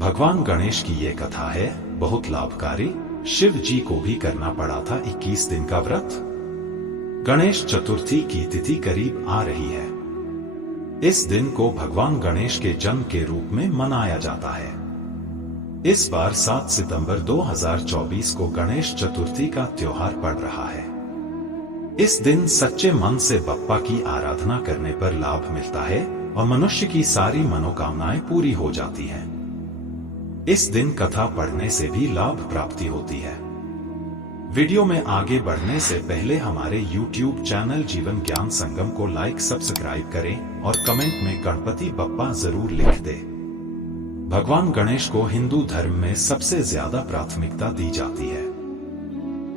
भगवान गणेश की ये कथा है बहुत लाभकारी। शिव जी को भी करना पड़ा था 21 दिन का व्रत। गणेश चतुर्थी की तिथि करीब आ रही है। इस दिन को भगवान गणेश के जन्म के रूप में मनाया जाता है। इस बार 7 सितंबर 2024 को गणेश चतुर्थी का त्योहार पड़ रहा है। इस दिन सच्चे मन से बप्पा की आराधना करने पर लाभ मिलता है और मनुष्य की सारी मनोकामनाएं पूरी हो जाती हैं। इस दिन कथा पढ़ने से भी लाभ प्राप्ति होती है। वीडियो में आगे बढ़ने से पहले हमारे YouTube चैनल जीवन ज्ञान संगम को लाइक सब्सक्राइब करें और कमेंट में गणपति बप्पा जरूर लिख दे। भगवान गणेश को हिंदू धर्म में सबसे ज्यादा प्राथमिकता दी जाती है।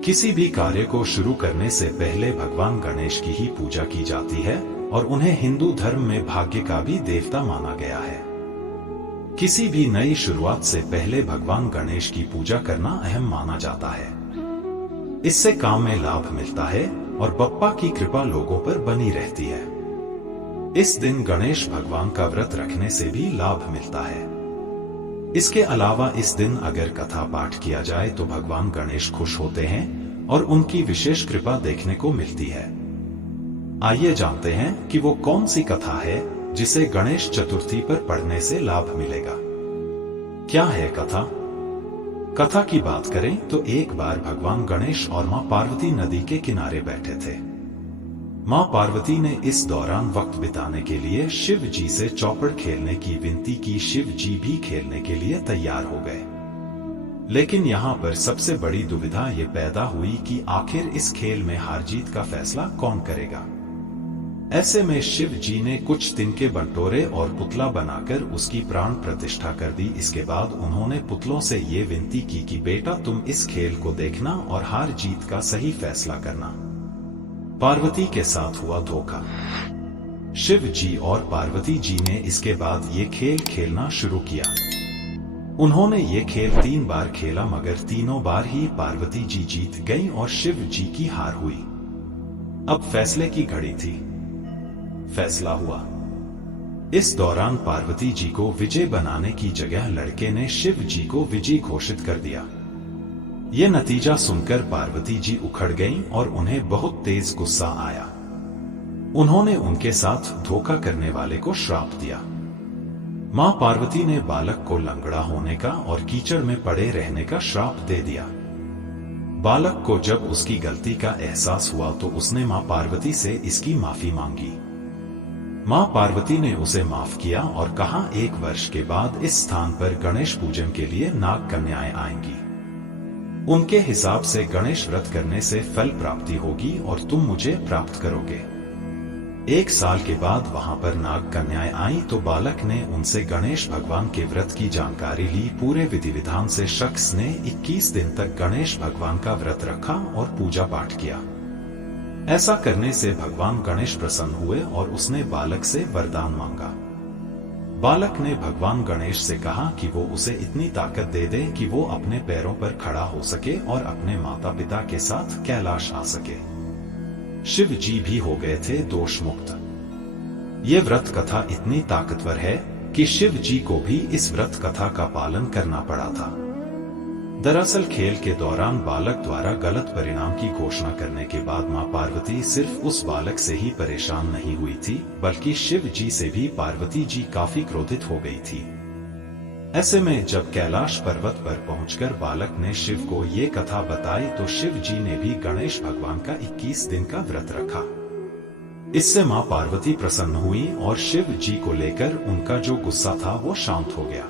किसी भी कार्य को शुरू करने से पहले भगवान गणेश की ही पूजा की जाती है और उन्हें हिंदू धर्म में भाग्य का भी देवता माना गया है। किसी भी नई शुरुआत से पहले भगवान गणेश की पूजा करना अहम माना जाता है। इससे काम में लाभ मिलता है और बप्पा की कृपा लोगों पर बनी रहती है। इस दिन गणेश भगवान का व्रत रखने से भी लाभ मिलता है। इसके अलावा इस दिन अगर कथा पाठ किया जाए तो भगवान गणेश खुश होते हैं और उनकी विशेष कृपा देखने को मिलती है। आइए जानते हैं कि वो कौन सी कथा है जिसे गणेश चतुर्थी पर पढ़ने से लाभ मिलेगा। क्या है कथा? कथा की बात करें तो एक बार भगवान गणेश और मां पार्वती नदी के किनारे बैठे थे। मां पार्वती ने इस दौरान वक्त बिताने के लिए शिव जी से चौपड़ खेलने की विनती की। शिव जी भी खेलने के लिए तैयार हो गए। लेकिन यहाँ पर सबसे बड़ी दुविधा ये पैदा हुई कि आखिर इस खेल में हार जीत का फैसला कौन करेगा। ऐसे में शिव जी ने कुछ तिनके बंटोरे और पुतला बनाकर उसकी प्राण प्रतिष्ठा कर दी। इसके बाद उन्होंने पुतलों से ये विनती की कि बेटा तुम इस खेल को देखना और हार जीत का सही फैसला करना। पार्वती के साथ हुआ धोखा। शिव जी और पार्वती जी ने इसके बाद ये खेल खेलना शुरू किया। उन्होंने ये खेल 3 बार खेला मगर तीनों बार ही पार्वती जी जीत गईं और शिव जी की हार हुई। अब फैसले की घड़ी थी। फैसला हुआ। इस दौरान पार्वती जी को विजय बनाने की जगह लड़के ने शिव जी को विजयी घोषित कर दिया। यह नतीजा सुनकर पार्वती जी उखड़ गईं और उन्हें बहुत तेज गुस्सा आया। उन्होंने उनके साथ धोखा करने वाले को श्राप दिया। मां पार्वती ने बालक को लंगड़ा होने का और कीचड़ में पड़े रहने का श्राप दे दिया। बालक को जब उसकी गलती का एहसास हुआ तो उसने मां पार्वती से इसकी माफी मांगी। मां पार्वती ने उसे माफ किया और कहा 1 वर्ष के बाद इस स्थान पर गणेश पूजन के लिए नाग कन्याएं आएंगी। उनके हिसाब से गणेश व्रत करने से फल प्राप्ति होगी और तुम मुझे प्राप्त करोगे। 1 साल के बाद वहां पर नाग कन्याएं आई तो बालक ने उनसे गणेश भगवान के व्रत की जानकारी ली। पूरे विधि विधान से शख्स ने 21 दिन तक गणेश भगवान का व्रत रखा और पूजा पाठ किया। ऐसा करने से भगवान गणेश प्रसन्न हुए और उसने बालक से वरदान मांगा। बालक ने भगवान गणेश से कहा कि वो उसे इतनी ताकत दे दे कि वो अपने पैरों पर खड़ा हो सके और अपने माता पिता के साथ कैलाश आ सके। शिव जी भी हो गए थे दोष मुक्त। ये व्रत कथा इतनी ताकतवर है कि शिव जी को भी इस व्रत कथा का पालन करना पड़ा था। दरअसल खेल के दौरान बालक द्वारा गलत परिणाम की घोषणा करने के बाद मां पार्वती सिर्फ उस बालक से ही परेशान नहीं हुई थी बल्कि शिव जी से भी पार्वती जी काफी क्रोधित हो गई थी। ऐसे में जब कैलाश पर्वत पर पहुंचकर बालक ने शिव को ये कथा बताई तो शिव जी ने भी गणेश भगवान का 21 दिन का व्रत रखा। इससे मां पार्वती प्रसन्न हुई और शिव जी को लेकर उनका जो गुस्सा था वो शांत हो गया।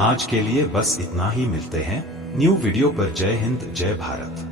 आज के लिए बस इतना ही। मिलते हैं न्यू वीडियो पर। जय हिंद, जय भारत।